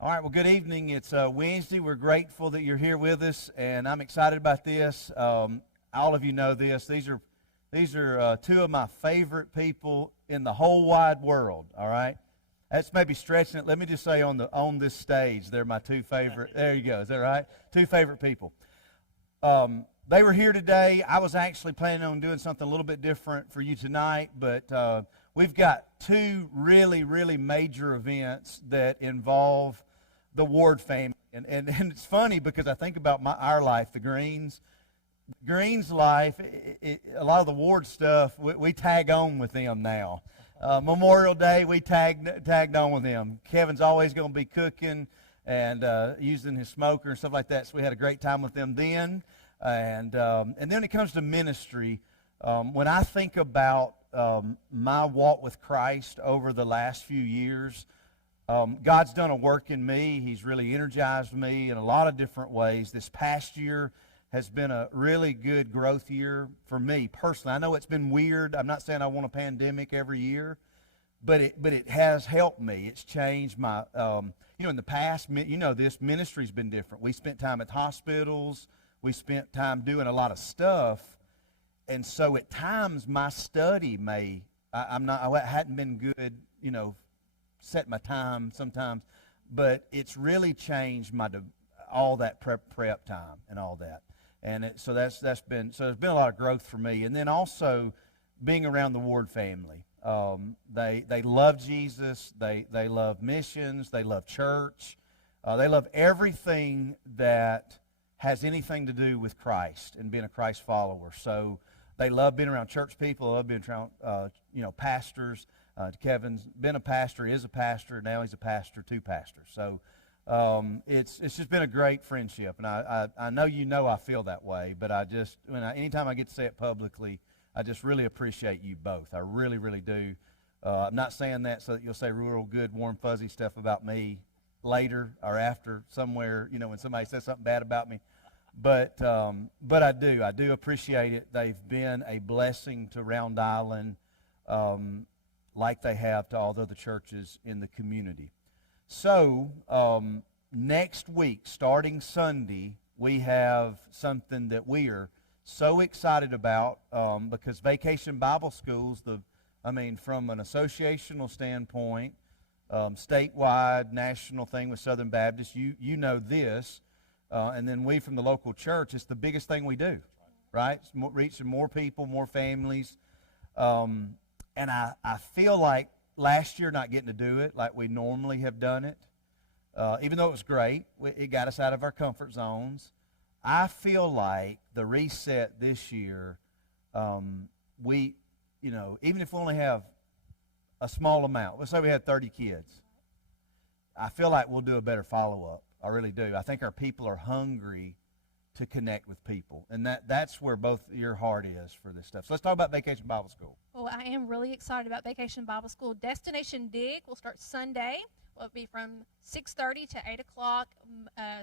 All right, well, good evening. It's Wednesday. We're grateful that you're here with us, and I'm excited about this. All of you know this. These are two of my favorite people in the whole wide world. All right, that's maybe stretching it. Let me just say on this stage, they're my two favorite. There you go. Is that right? Two favorite people. They were here today. I was actually planning on doing something a little bit different for you tonight, but we've got two really, really major events that involve the Ward family. And it's funny because I think about our life, the Greens. Green's life, a lot of the Ward stuff, we tag on with them now. Memorial Day, we tagged on with them. Kevin's always going to be cooking and using his smoker and stuff like that, so we had a great time with them then. And then it comes to ministry. When I think about my walk with Christ over the last few years, God's done a work in me. He's really energized me in a lot of different ways. This past year has been a really good growth year for me personally. I know it's been weird. I'm not saying I want a pandemic every year, but it has helped me. It's changed my, in the past, this ministry's been different. We spent time at hospitals. We spent time doing a lot of stuff. And so at times my study I hadn't been good, set my time sometimes, but it's really changed all that prep time and all that. And there's been a lot of growth for me. And then also being around the Ward family. They love Jesus. They love missions. They love church. They love everything that has anything to do with Christ and being a Christ follower. So they love being around church people. They love being around, pastors. Kevin's been a pastor, is a pastor. Now he's a pastor to pastors. So it's just been a great friendship. And I know I feel that way. But anytime I get to say it publicly, I just really appreciate you both. I really, really do. I'm not saying that so that you'll say real good, warm, fuzzy stuff about me later or after somewhere, when somebody says something bad about me. But I do appreciate it. They've been a blessing to Round Island, like they have to all the other churches in the community. So next week, starting Sunday, we have something that we are so excited about because Vacation Bible Schools, from an associational standpoint, statewide, national thing with Southern Baptist, you know this, and then we from the local church, it's the biggest thing we do, right? It's reaching more people, more families, and I feel like last year not getting to do it like we normally have done it, even though it was great, it got us out of our comfort zones. I feel like the reset this year, even if we only have a small amount, let's say we had 30 kids, I feel like we'll do a better follow-up. I really do. I think our people are hungry to connect with people. And that's where both your heart is for this stuff. So let's talk about Vacation Bible School. Well, I am really excited about Vacation Bible School. Destination Dig will start Sunday. It'll be from 6:30 to 8 o'clock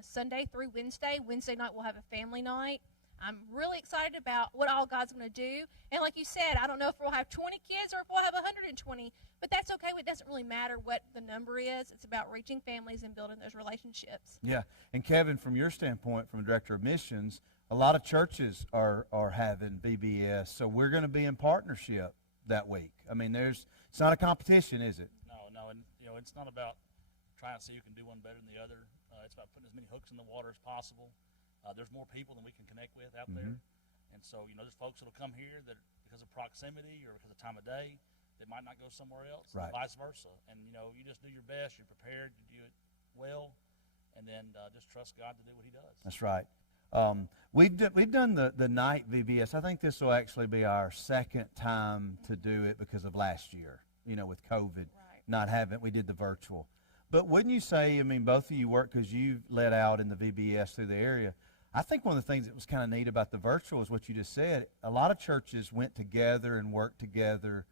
Sunday through Wednesday. Wednesday night we'll have a family night. I'm really excited about what all God's going to do. And like you said, I don't know if we'll have 20 kids or if we'll have 120, but that's okay. It doesn't really matter what the number is. It's about reaching families and building those relationships. Yeah. And Kevin, from your standpoint, from a director of missions, a lot of churches are having VBS, so we're going to be in partnership that week. It's not a competition, is it? No, and it's not about trying to see who can do one better than the other. It's about putting as many hooks in the water as possible. There's more people than we can connect with out there. And so, there's folks that will come here that because of proximity or because of time of day, that might not go somewhere else, right. And vice versa. And, you just do your best, you're prepared, you do it well, and then just trust God to do what he does. That's right. We've done the night VBS. I think this will actually be our second time to do it because of last year, with COVID we did the virtual. But wouldn't you say, both of you work because you let out in the VBS through the area. I think one of the things that was kind of neat about the virtual is what you just said. A lot of churches went together and worked together,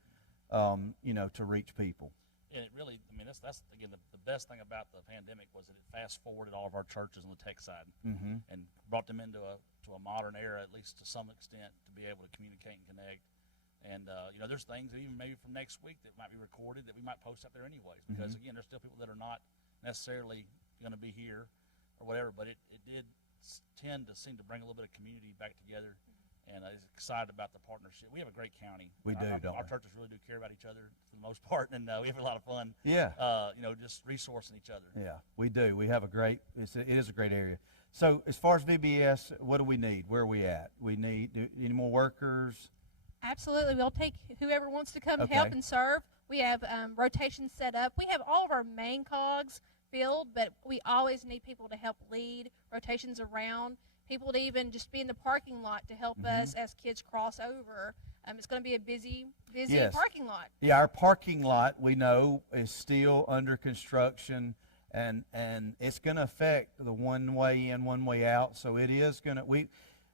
to reach people. And it really, that's again, the best thing about the pandemic was that it fast-forwarded all of our churches on the tech side and brought them into a modern era, at least to some extent, to be able to communicate and connect. And, there's things that even maybe from next week that might be recorded that we might post out there anyways. Because, again, there's still people that are not necessarily, going to be here or whatever, but it did tend to seem to bring a little bit of community back together. And I was excited about the partnership. We have a great county. We do, don't our we? churches really do care about each other for the most part, and we have a lot of fun. Yeah. Just resourcing each other. Yeah, we do. We have it is a great area. So as far as VBS, what do we need? Where are we at? We need any more workers? Absolutely. We'll take whoever wants to come and Okay. help and serve. We have rotations set up. We have all of our main cogs filled, but we always need people to help lead rotations around, people to even just be in the parking lot to help us as kids cross over. It's going to be a busy Yes. parking lot. Yeah, our parking lot, we know, is still under construction, and it's going to affect the one way in, one way out. So it is going to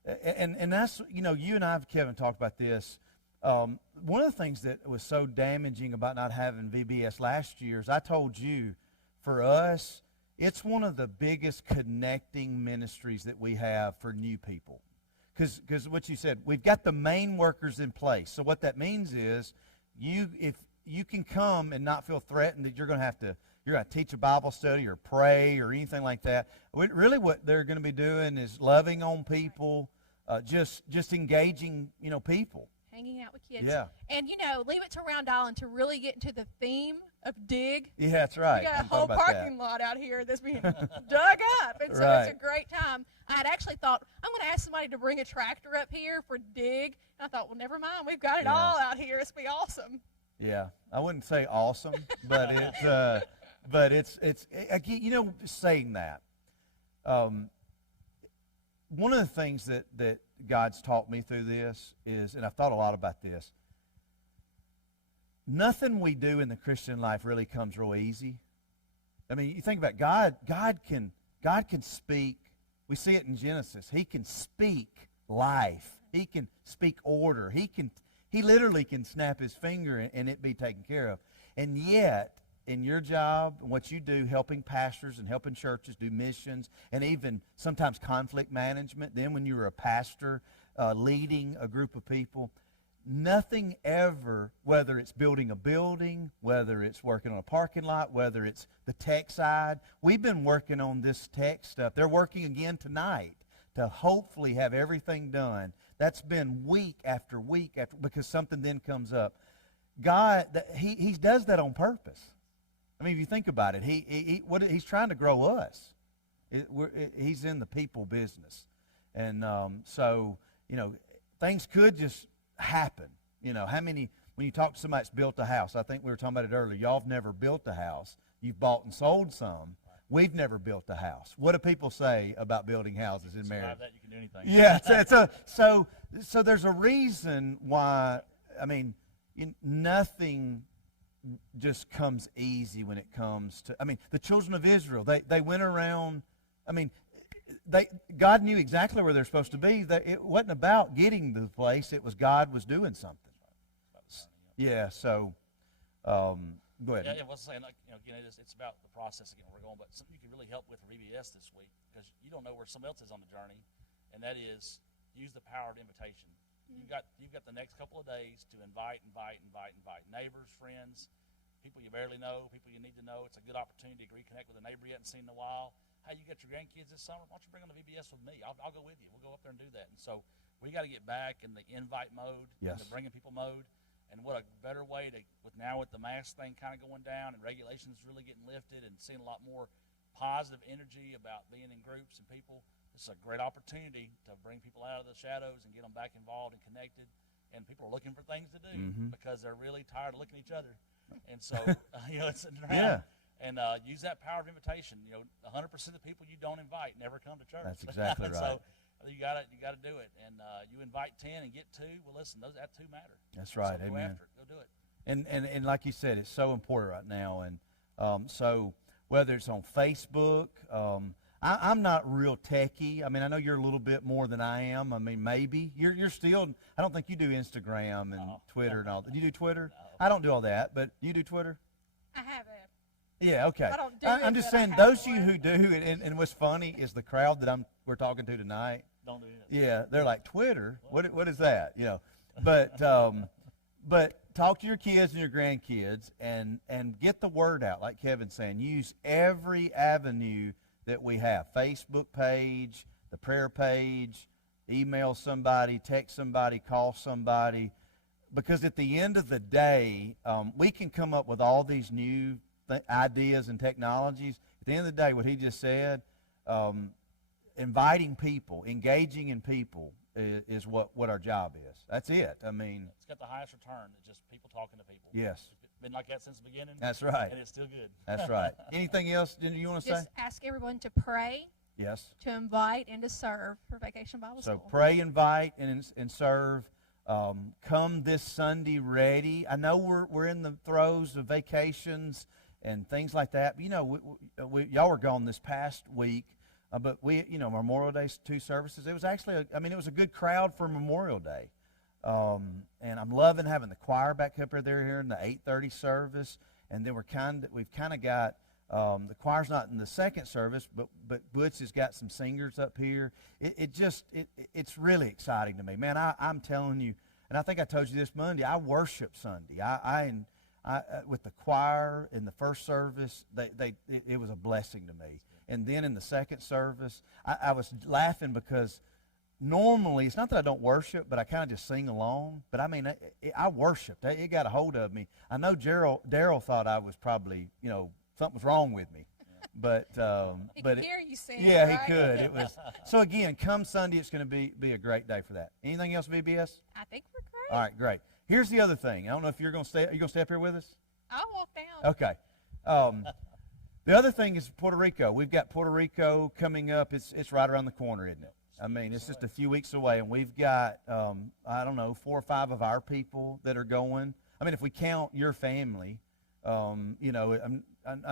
and that's, you and I, Kevin, talked about this. One of the things that was so damaging about not having VBS last year is I told you, for us, it's one of the biggest connecting ministries that we have for new people. Because what you said, we've got the main workers in place. So what that means is if you can come and not feel threatened that you're going to teach a Bible study or pray or anything like that. Really what they're going to be doing is loving on people, just engaging, people. Hanging out with kids. Yeah. And, leave it to Round Island to really get into the theme of dig. Yeah, that's right. We got I'm a whole talking about parking that. lot out here that's being dug up. And so Right. it's a great time. I had actually thought, I'm going to ask somebody to bring a tractor up here for dig. And I thought, well, never mind. We've got it Yeah. all out here. It's going to be awesome. Yeah, I wouldn't say awesome, but it's again, saying that. One of the things that God's taught me through this is, and I've thought a lot about this, nothing we do in the Christian life really comes real easy. I mean, you think about God can speak. We see it in Genesis. He can speak life. He can speak order. He literally can snap his finger and it be taken care of. And yet, in your job, what you do, helping pastors and helping churches do missions, and even sometimes conflict management, then when you were a pastor leading a group of people, nothing ever, whether it's building a building, whether it's working on a parking lot, whether it's the tech side, we've been working on this tech stuff. They're working again tonight to hopefully have everything done. That's been week after week because something then comes up. God, he does that on purpose. I mean, if you think about it, he's trying to grow us. He's in the people business. And so, things could just happen. When you talk to somebody that's built a house, I think we were talking about it earlier, y'all have never built a house. You've bought and sold some. We've never built a house. What do people say about building houses in marriage? That you can do anything. Yeah, so there's a reason why, nothing just comes easy when it comes to, the children of Israel, they went around, God knew exactly where they're supposed to be. It wasn't about getting to the place, it was God was doing something. Yeah, so, go ahead. Yeah, I was saying, again, it's about the process again where we're going, but something you can really help with VBS this week, because you don't know where somebody else is on the journey, and that is use the power of invitation. You've got the next couple of days to invite neighbors, friends, people you barely know, people you need to know. It's a good opportunity to reconnect with a neighbor you haven't seen in a while. Hey, you got your grandkids this summer? Why don't you bring them to VBS with me? I'll go with you. We'll go up there and do that. And so we got to get back in the invite mode, Yes. in the bringing people mode. And what a better way to, with the mask thing kind of going down and regulations really getting lifted and seeing a lot more positive energy about being in groups and people. This is a great opportunity to bring people out of the shadows and get them back involved and connected. And people are looking for things to do because they're really tired of looking at each other. And so, it's sitting around. Yeah. And use that power of invitation. 100% of the people you don't invite never come to church. That's exactly right. So you got to do it. And you invite 10 and get 2. Well, listen, that 2 matter. That's right. So go Amen. after it. Go do it. And like you said, it's so important right now. And so whether it's on Facebook, I'm not real techie. I know you're a little bit more than I am. Maybe you're still. I don't think you do Instagram and Twitter and all that. You do Twitter? No. I don't do all that, but you do Twitter? I have it. Yeah. Okay. I don't do I'm it, just but I saying, have those of you one. who do, and what's funny is the crowd that we're talking to tonight. Don't do it. Yeah, they're like, Twitter? What is that? But talk to your kids and your grandkids and get the word out, like Kevin's saying. Use every avenue that we have. Facebook page, the prayer page, email somebody, text somebody, call somebody. Because at the end of the day, we can come up with all these new ideas and technologies. At the end of the day, what he just said, inviting people, engaging in people is what our job is. That's it. I mean, It's got the highest return. It's just people talking to people. yes, It's been like that since the beginning. that's right. And it's still good. That's right. Anything else you want to say? Just ask everyone to pray, Yes. to invite, and to serve for Vacation Bible So School. pray, invite, and serve. Come this Sunday ready. I know we're in the throes of vacations and things like that. But, you know, y'all were gone this past week, but Memorial Day's 2 services. It was actually, it was a good crowd for Memorial Day. And I'm loving having the choir back up there here in the 8:30 service. And then we've kind of got the choir's not in the second service, but Butch has got some singers up here. It's really exciting to me, man. I'm telling you, and I think I told you this Monday. I worship Sunday. I with the choir in the first service, it was a blessing to me. And then in the second service, I was laughing because normally, it's not that I don't worship, but I kind of just sing along. But I worshiped. It got a hold of me. I know Daryl thought I was probably, something was wrong with me. But He could hear you sing. yeah, right? he could. It was so again. Come Sunday, it's going to be a great day for that. Anything else, VBS? I think we're great. All right, great. Here's the other thing. I don't know if you're going to stay. Are you going to stay up here with us? I'll walk down. Okay. The other thing is Puerto Rico. We've got Puerto Rico coming up. It's right around the corner, isn't it? It's just a few weeks away, and we've got 4 or 5 of our people that are going. If we count your family, I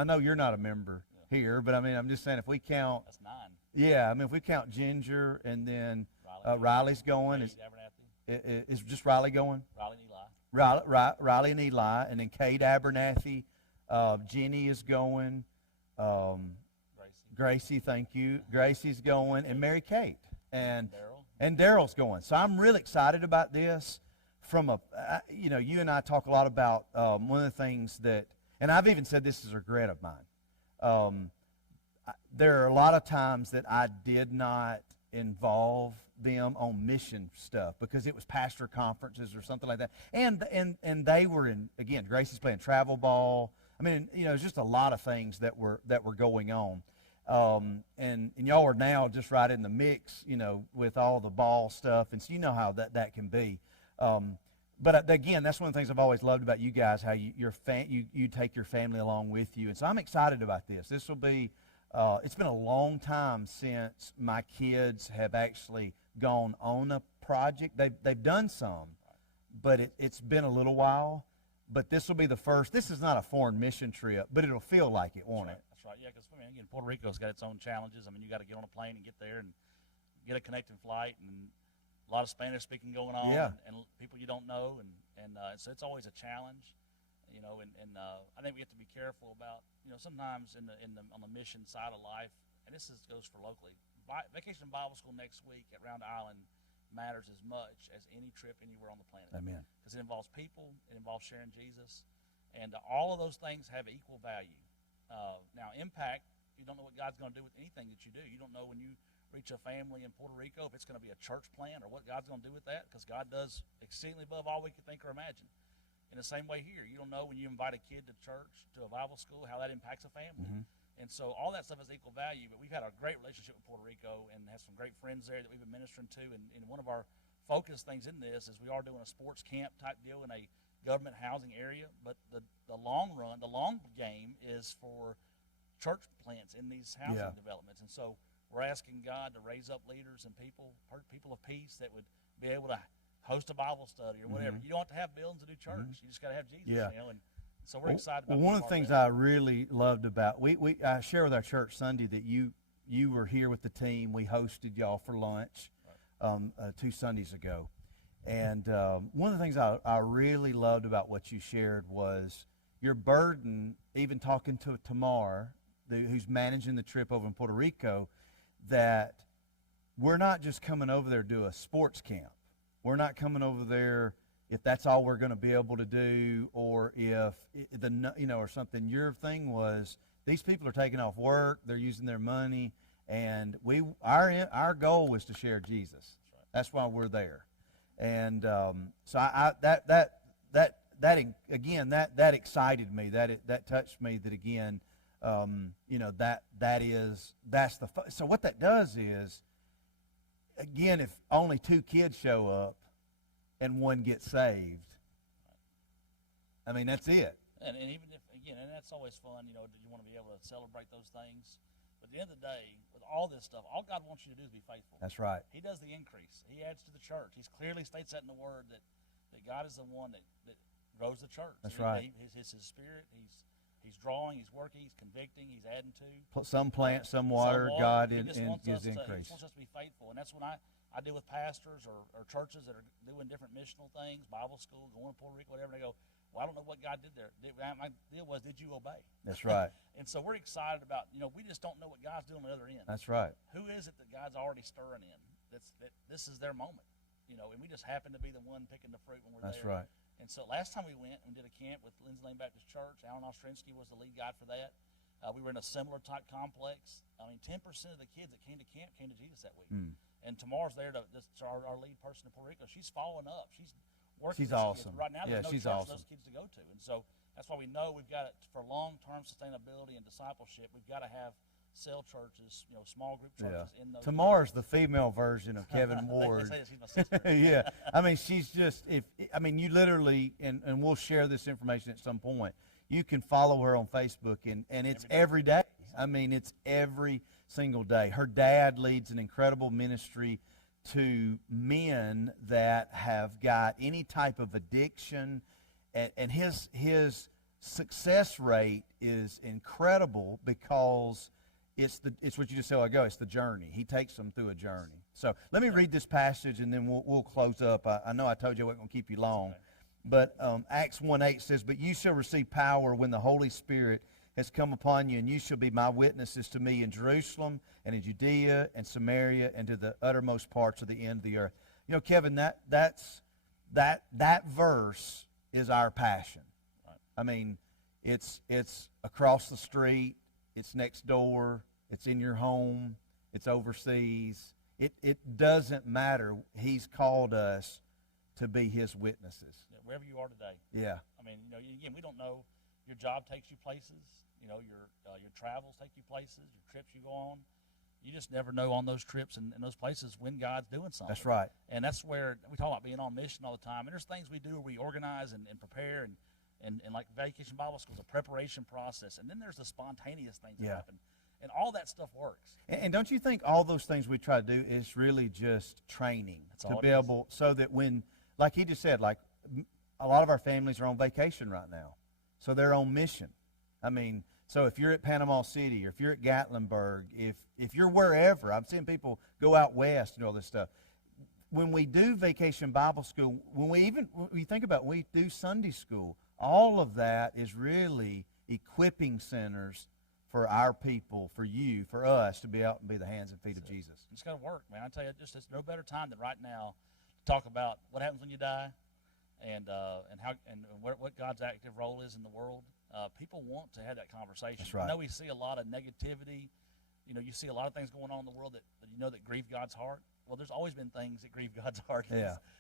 know you're not a member here, but I'm just saying if we count. That's 9. Yeah, if we count Ginger and then Riley. Riley's going. Cade Abernathy. Is just Riley going? Riley and Eli. Riley and Eli, and then Cade Abernathy. Jenny is going. Gracie, thank you. Gracie's going, and Mary Kate. And Daryl's going. So I'm really excited about this. You and I talk a lot about one of the things that, and I've even said this is a regret of mine. There are a lot of times that I did not involve them on mission stuff because it was pastor conferences or something like that. And they were again, Gracie's playing travel ball. It's just a lot of things that were going on. And y'all are now just right in the mix, with all the ball stuff, and so you know how that can be. But again, that's one of the things I've always loved about you guys, how you take your family along with you. And so I'm excited about this. This will be, it's been a long time since my kids have actually gone on a project. They've done some, but it's been a little while. But this will be the first. This is not a foreign mission trip, but it'll feel like it, won't it? That's right. Yeah, because again, Puerto Rico's got its own challenges. You got to get on a plane and get there and get a connecting flight, and a lot of Spanish speaking going on, Yeah. and people you don't know, and so it's always a challenge, and I think we have to be careful about sometimes on the mission side of life, and goes for locally. Vacation Bible School next week at Round Island matters as much as any trip anywhere on the planet. Amen. Because it involves people, it involves sharing Jesus, and all of those things have equal value. Now, impact, you don't know what God's going to do with anything that you do. You don't know when you reach a family in Puerto Rico if it's going to be a church plant or what God's going to do with that, because God does exceedingly above all we could think or imagine. In the same way here, you don't know when you invite a kid to church, to a Bible school, how that impacts a family. Mm-hmm. And so all that stuff is equal value, but we've had a great relationship with Puerto Rico and have some great friends there that we've been ministering to. And one of our focus things in this is we are doing a sports camp type deal in a government housing area, but the long game is for church plants in these housing developments. And so we're asking God to raise up leaders and people of peace that would be able to host a Bible study or whatever. You don't have to have buildings to do church. You just got to have Jesus. Yeah. And so we're excited about one of the things I really loved about I share with our church Sunday that you were here with the team. We hosted y'all for lunch 2 Sundays ago, and one of the things I really loved about what you shared was your burden. Even talking to Tamar, who's managing the trip over in Puerto Rico, that we're not just coming over there to do a sports camp. We're not coming over there if that's all we're going to be able to do, or if or something. Your thing was These people are taking off work. They're using their money. And our goal was to share Jesus. That's why we're there. And so that excited me. That touched me. That again, so what that does is, again, if only 2 kids show up and 1 gets saved, I mean, that's it. And even if, again, and that's always fun, you want to be able to celebrate those things. But at the end of the day, with all this stuff, all God wants you to do is be faithful. That's right. He does the increase. He adds to the church. He clearly states that in the Word that God is the one that grows the church. That's right. His Spirit, He's drawing, He's working, He's convicting, He's adding to. Some plant, some water, God gives increase. He wants us to be faithful. And that's when I deal with pastors or churches that are doing different missional things, Bible school, going to Puerto Rico, whatever. They go, well, I don't know what God did there. My deal was, did you obey? That's right. And so we're excited about, we just don't know what God's doing on the other end. That's right. Who is it that God's already stirring in? That this is their moment, and we just happen to be the one picking the fruit when we're That's there. right. And so last time we went and did a camp with Lindsay Lane Baptist Church, Alan Ostrensky was the lead guide for that. We were in a similar type complex. 10% of the kids that came to camp came to Jesus that week. And Tamar's there our lead person in Puerto Rico. She's following up. She's working. She's awesome. Right now, there's no she's church awesome. for those kids to go to. And so that's why we know we've got it for long-term sustainability and discipleship. We've got to have cell churches, small group churches in those. Tamar's the female version of Kevin Ward. They say she's my sister. Yeah. I mean, she's just, you literally, and we'll share this information at some point, you can follow her on Facebook, and it's every day. I mean, it's every single day. Her dad leads an incredible ministry to men that have got any type of addiction, and his success rate is incredible because it's what you just said a while ago. It's the journey. He takes them through a journey. So let me read this passage, and then we'll close up. I know I told you I wasn't going to keep you long, but Acts 1:8 says, "But you shall receive power when the Holy Spirit has come upon you, and you shall be my witnesses to me in Jerusalem and in Judea and Samaria and to the uttermost parts of the end of the earth." Kevin, that verse is our passion. Right. I mean, it's across the street. It's next door. It's in your home. It's overseas. It doesn't matter. He's called us to be His witnesses. Yeah, wherever you are today. Yeah. I mean, again, we don't know. Your job takes you places. Your travels take you places. Your trips you go on. You just never know on those trips and those places when God's doing something. That's right. And that's where we talk about being on mission all the time. And there's things we do where we organize and prepare and like Vacation Bible School is a preparation process. And then there's the spontaneous things that happen. And all that stuff works. And don't you think all those things we try to do is really just training to be able, so that when, like he just said, like a lot of our families are on vacation right now. So they're on mission. I mean, so if you're at Panama City or if you're at Gatlinburg, if you're wherever, I'm seeing people go out west and all this stuff. When we do Vacation Bible School, when you think about it, we do Sunday school, all of that is really equipping centers for our people, for you, for us to be out and be the hands and feet of Jesus. It's got to work, man. I tell you, it's no better time than right now to talk about what happens when you die, and how and what God's active role is in the world. People want to have that conversation. That's right. I know we see a lot of negativity. You see a lot of things going on in the world that grieve God's heart. Well, there's always been things that grieve God's heart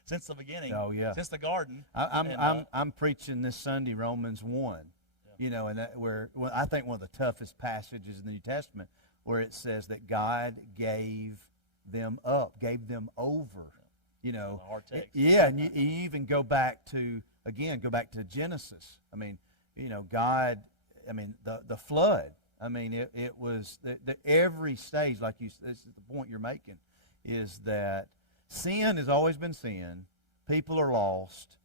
since the beginning. Oh yeah. Since the garden. I'm preaching this Sunday Romans 1. Yeah. And I think one of the toughest passages in the New Testament, where it says that God gave them up, gave them over. Hard text. And you even go back to Genesis. I mean, God, the flood. I mean, it was every stage, like this is the point you're making, is that sin has always been sin. People are lost,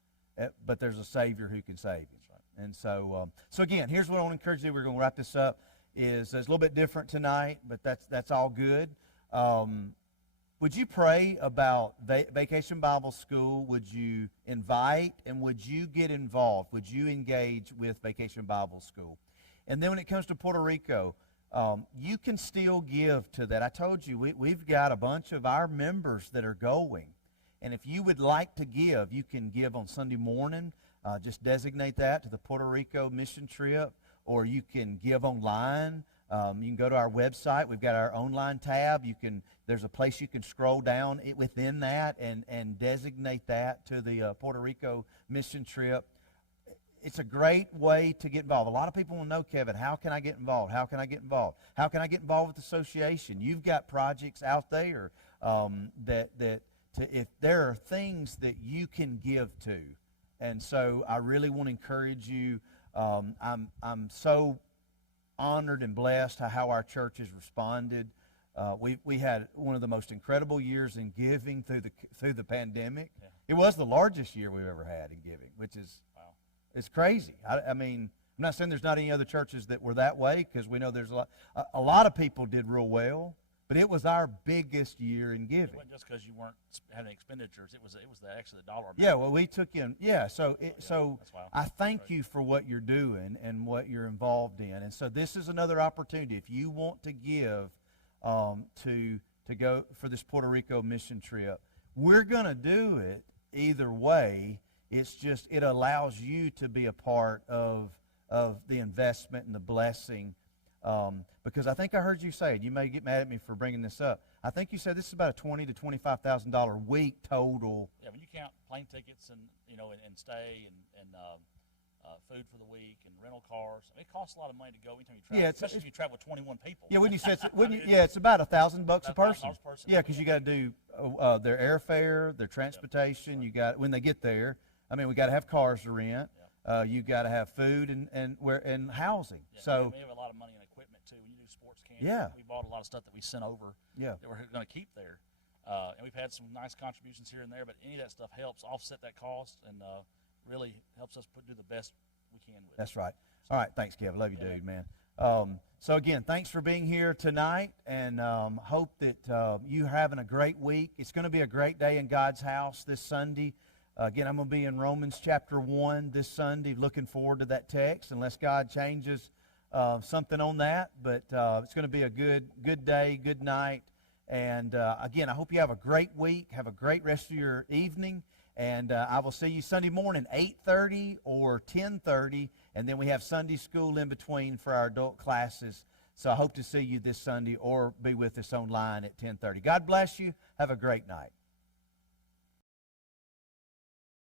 but there's a Savior who can save you. Right. And so again, here's what I want to encourage you. We're going to wrap this up. It's a little bit different tonight, but that's all good. Would you pray about Vacation Bible School? Would you invite and would you get involved? Would you engage with Vacation Bible School? And then when it comes to Puerto Rico, you can still give to that. I told you, we've got a bunch of our members that are going. And if you would like to give, you can give on Sunday morning. Just designate that to the Puerto Rico mission trip. or you can give online. You can go to our website. We've got our online tab. There's a place you can scroll down within that and designate that to the Puerto Rico mission trip. It's a great way to get involved. A lot of people will know, Kevin, how can I get involved? How can I get involved? How can I get involved with the association? You've got projects out there if there are things that you can give to. And so I really want to encourage you. I'm so honored and blessed how our church has responded. We had one of the most incredible years in giving through the pandemic. Yeah. It was the largest year we've ever had in giving, which is it's crazy. I mean, I'm not saying there's not any other churches that were that way, because we know there's a lot of people did real well, but it was our biggest year in giving. It wasn't just because you weren't having expenditures. It was actually the dollar amount. Yeah, well, we took in. Yeah, so That's wild. I thank you for what you're doing and what you're involved in. And so this is another opportunity. If you want to give to go for this Puerto Rico mission trip, we're going to do it either way. It's just it allows you to be a part of the investment and the blessing. Because I think I heard you say, and you may get mad at me for bringing this up, I think you said this is about a $20,000 to $25,000 week total. Yeah, when you count plane tickets and stay and food for the week and rental cars, I mean, it costs a lot of money to go anytime you travel. Yeah, especially if you travel with 21 people. Yeah, it's about $1,000 a person. $1,000 a person. Yeah, because you got to do their airfare, their transportation. You got when they get there. I mean, we got to have cars to rent. You got to have food and housing. Yeah, so we have a lot of money in equipment too. When you do sports camp, Yeah. we bought a lot of stuff that we sent over. Yeah. That we're going to keep there, and we've had some nice contributions here and there. But any of that stuff helps offset that cost and really helps us do the best we can with it. That's right. All right, thanks, Kev. Love you, Yeah. dude, man. So again, thanks for being here tonight, and hope that you're having a great week. It's going to be a great day in God's house this Sunday. Again, I'm going to be in Romans chapter 1 this Sunday. Looking forward to that text, unless God changes something on that. But it's going to be a good day, good night. And again, I hope you have a great week. Have a great rest of your evening. And I will see you Sunday morning, 8:30 or 10:30. And then we have Sunday school in between for our adult classes. So I hope to see you this Sunday or be with us online at 10:30. God bless you. Have a great night.